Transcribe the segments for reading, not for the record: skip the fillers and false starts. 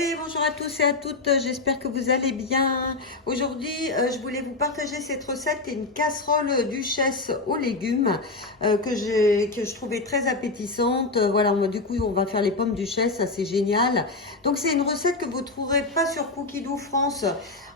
Et bonjour à tous et à toutes, j'espère que vous allez bien. Aujourd'hui, je voulais vous partager cette recette et une casserole duchesse aux légumes que je trouvais très appétissante. Voilà, moi, du coup, on va faire les pommes duchesse, ça c'est génial. Donc c'est une recette que vous ne trouverez pas sur Cookie Dough France.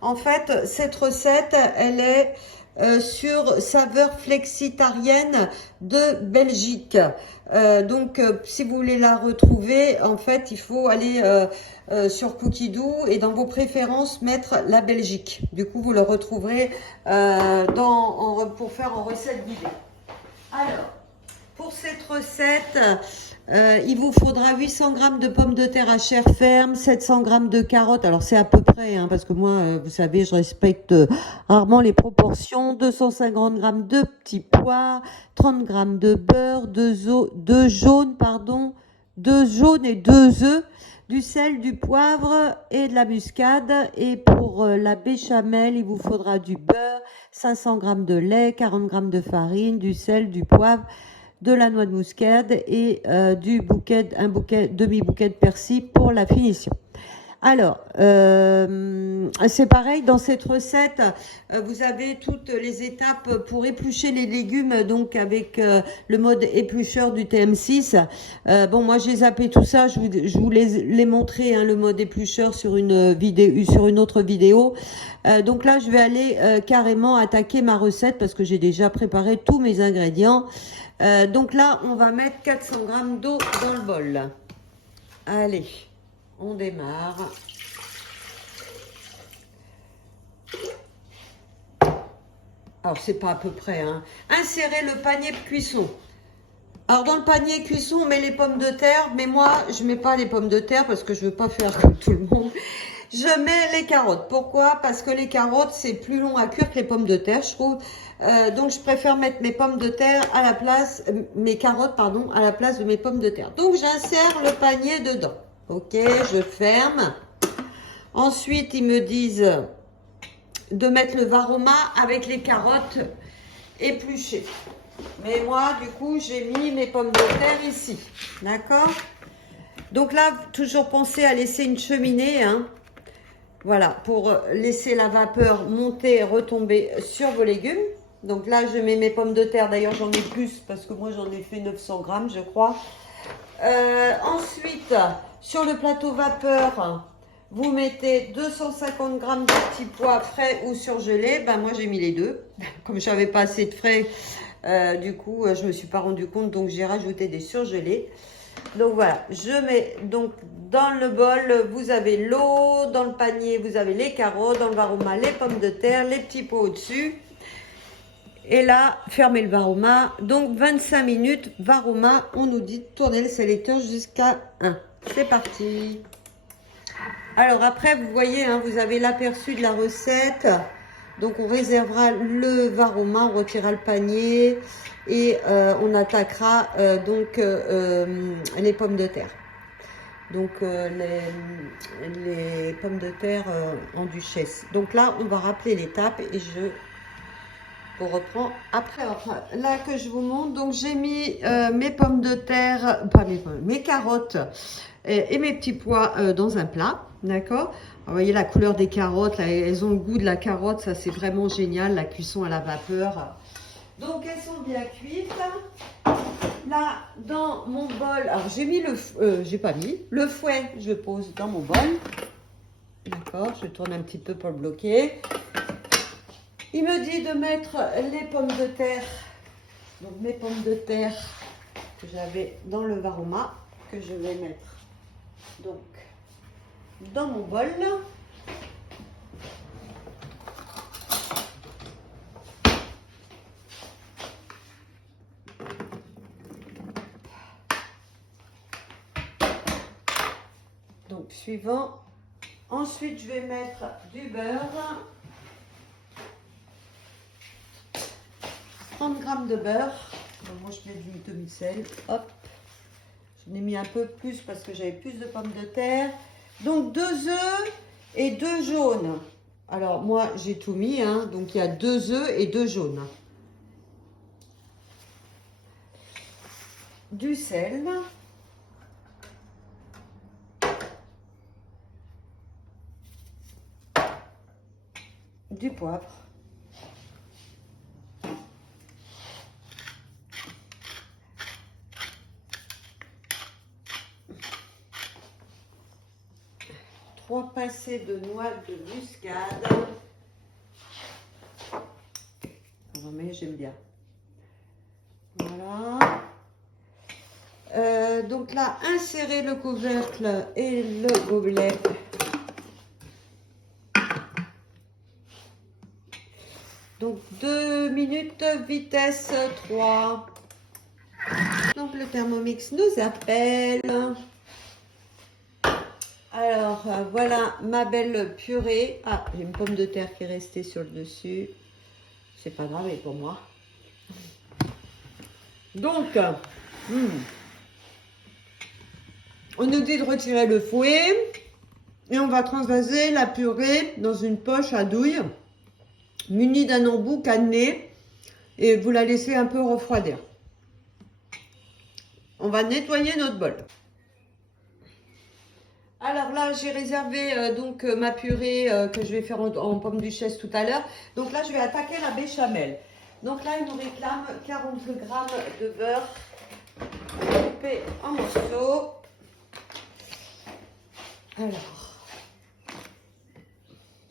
En fait, cette recette, elle est sur saveur flexitarienne de Belgique. Si vous voulez la retrouver, en fait, il faut aller sur Cookie Dough et dans vos préférences mettre la Belgique. Du coup, vous le retrouverez pour faire en recette guidée. Alors, pour cette recette, il vous faudra 800 g de pommes de terre à chair ferme, 700 g de carottes. Alors c'est à peu près, hein, parce que moi, vous savez, je respecte rarement les proportions. 250 g de petits pois, 30 g de beurre, deux jaunes, et 2 œufs, du sel, du poivre et de la muscade. Et pour la béchamel, il vous faudra du beurre, 500 g de lait, 40 g de farine, du sel, du poivre, de la noix de muscade et un demi-bouquet de persil pour la finition. Alors, c'est pareil, dans cette recette, vous avez toutes les étapes pour éplucher les légumes, donc avec le mode éplucheur du TM6. Bon, moi j'ai zappé tout ça, je vous les montrer, hein, le mode éplucheur sur une autre vidéo. Donc là, je vais aller carrément attaquer ma recette parce que j'ai déjà préparé tous mes ingrédients. Donc là, on va mettre 400 g d'eau dans le bol. Allez, on démarre. Alors, c'est pas à peu près, hein. Insérez le panier de cuisson. Alors, dans le panier cuisson, on met les pommes de terre. Mais moi, je mets pas les pommes de terre parce que je veux pas faire comme tout le monde. Je mets les carottes. Pourquoi? Parce que les carottes, c'est plus long à cuire que les pommes de terre, je trouve. Donc, je préfère mettre mes pommes de terre à la place, mes carottes, pardon, à la place de mes pommes de terre. Donc, j'insère le panier dedans. Ok, je ferme. Ensuite, ils me disent de mettre le varoma avec les carottes épluchées. Mais moi, du coup, j'ai mis mes pommes de terre ici. D'accord? Donc là, toujours penser à laisser une cheminée, hein. Voilà, pour laisser la vapeur monter et retomber sur vos légumes. Donc là, je mets mes pommes de terre. D'ailleurs, j'en ai plus parce que moi, j'en ai fait 900 grammes, je crois. Ensuite, sur le plateau vapeur, vous mettez 250 g de petits pois frais ou surgelés. Ben, moi, j'ai mis les deux. Comme je n'avais pas assez de frais, du coup, je ne me suis pas rendu compte. Donc, j'ai rajouté des surgelés. Donc voilà, je mets donc dans le bol, vous avez l'eau, dans le panier, vous avez les carottes, dans le varoma, les pommes de terre, les petits pois au-dessus. Et là, fermez le varoma. Donc 25 minutes, varoma, on nous dit de tourner le sélecteur jusqu'à 1. C'est parti. Alors après, vous voyez, hein, vous avez l'aperçu de la recette. Donc on réservera le varoma, on retirera le panier et on attaquera les pommes de terre. Donc les pommes de terre en duchesse. Donc là, on va rappeler l'étape et je vous reprends après. Enfin, là que je vous montre, donc j'ai mis mes pommes de terre, pas mes carottes et mes petits pois dans un plat, d'accord. Vous voyez la couleur des carottes, là, elles ont le goût de la carotte, ça c'est vraiment génial, la cuisson à la vapeur. Donc elles sont bien cuites. Là, dans mon bol, alors j'ai mis j'ai pas mis le fouet, je le pose dans mon bol. D'accord, je tourne un petit peu pour le bloquer. Il me dit de mettre les pommes de terre, donc mes pommes de terre que j'avais dans le varoma, que je vais mettre donc dans mon bol. Donc suivant, ensuite je vais mettre du beurre, 30 g de beurre. Donc moi je mets du demi-sel, hop, j'en ai mis un peu plus parce que j'avais plus de pommes de terre. Donc 2 œufs et 2 jaunes. Alors moi j'ai tout mis, hein, donc il y a 2 œufs et 2 jaunes. Du sel. du poivre. Trois pincées de noix de muscade. Non mais j'aime bien. Voilà. Donc là, insérez le couvercle et le gobelet. Donc 2 minutes, vitesse 3. Donc le Thermomix nous appelle. Alors voilà ma belle purée. Ah, j'ai une pomme de terre qui est restée sur le dessus. C'est pas grave, elle est pour moi. Donc, on nous dit de retirer le fouet. Et on va transvaser la purée dans une poche à douille, munie d'un embout cannelé. Et vous la laissez un peu refroidir. On va nettoyer notre bol. Alors là, j'ai réservé donc ma purée que je vais faire en pomme duchesse tout à l'heure. Donc là, je vais attaquer la béchamel. Donc là, il nous réclame 40 g de beurre coupé en morceaux. Alors,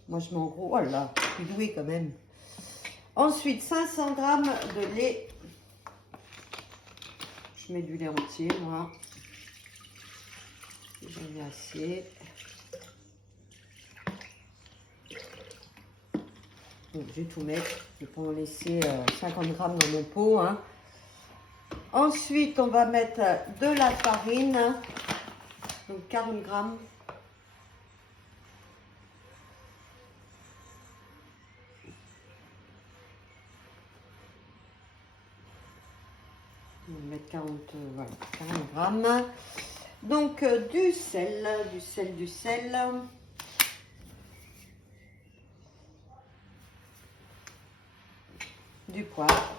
moi je mets en gros, oh là, je suis douée quand même. Ensuite, 500 g de lait. Je mets du lait entier, moi. J'en ai assez. Donc, je vais tout mettre. Je vais pas en laisser 50 g dans mon pot. Hein. Ensuite, on va mettre de la farine. Donc, 40 g. On va mettre 40, voilà, 40 g. Donc, du sel. Du poivre.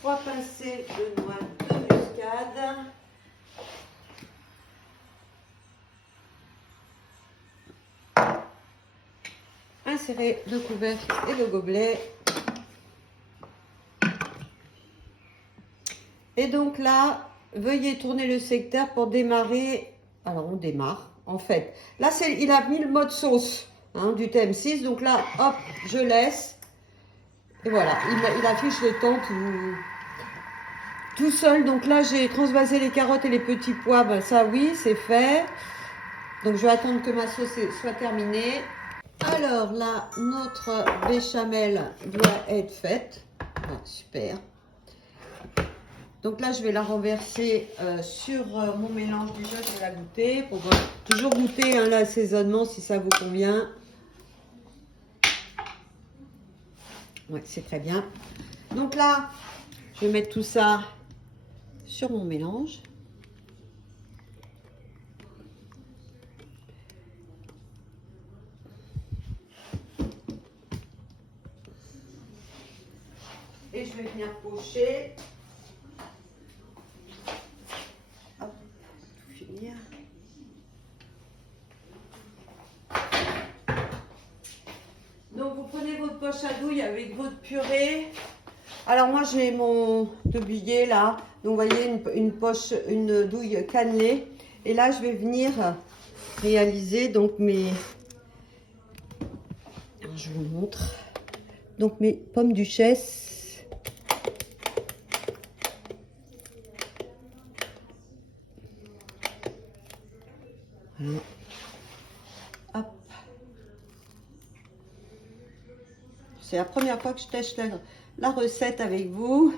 Trois pincées de noix de muscade. Insérez le couvercle et le gobelet. Et donc là, veuillez tourner le secteur pour démarrer. Alors on démarre, en fait. Là, il a mis le mode sauce hein, du TM6. Donc là, hop, je laisse. Et voilà, il affiche le temps tout seul. Donc là, j'ai transvasé les carottes et les petits pois. Ben, ça, oui, c'est fait. Donc je vais attendre que ma sauce soit terminée. Alors là, notre béchamel doit être faite. Ah, super. Donc là, je vais la renverser sur mon mélange. Déjà, je vais la goûter. Pour voir. Toujours goûter hein, l'assaisonnement si ça vous convient. Ouais, c'est très bien. Donc là, je vais mettre tout ça sur mon mélange. Et je vais venir pocher. Hop, tout finir. Donc vous prenez votre poche à douille avec votre purée. Alors moi j'ai mon tablier là. Donc vous voyez une douille cannelée. Et là je vais venir réaliser donc mes... Alors, je vous montre. Donc mes pommes duchesse. Voilà. Hop. C'est la première fois que je teste la recette avec vous.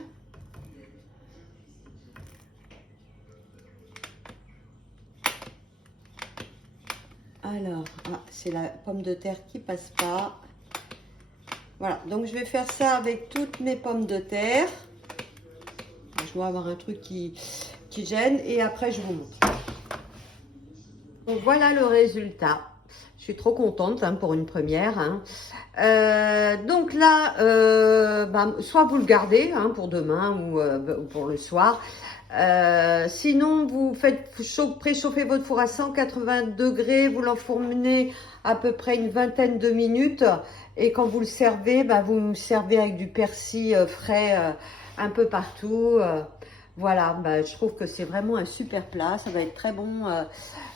Alors, ah, c'est la pomme de terre qui passe pas. Voilà, donc je vais faire ça avec toutes mes pommes de terre. Je dois avoir un truc qui gêne et après je vous montre. Donc voilà le résultat. Je suis trop contente hein, pour une première. Hein. Donc là, soit vous le gardez hein, pour demain ou pour le soir. Sinon, vous faites préchauffer votre four à 180 degrés, vous l'enfournez à peu près une vingtaine de minutes. Et quand vous le servez, vous le servez avec du persil frais un peu partout. Voilà, je trouve que c'est vraiment un super plat. Ça va être très bon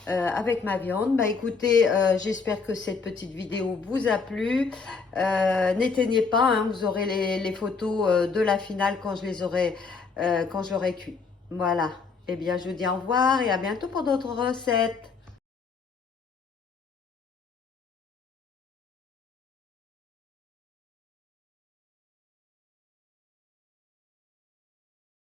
avec ma viande. Écoutez, j'espère que cette petite vidéo vous a plu. N'éteignez pas, hein, vous aurez les photos de la finale quand je l'aurai cuit. Voilà. Eh bien, je vous dis au revoir et à bientôt pour d'autres recettes.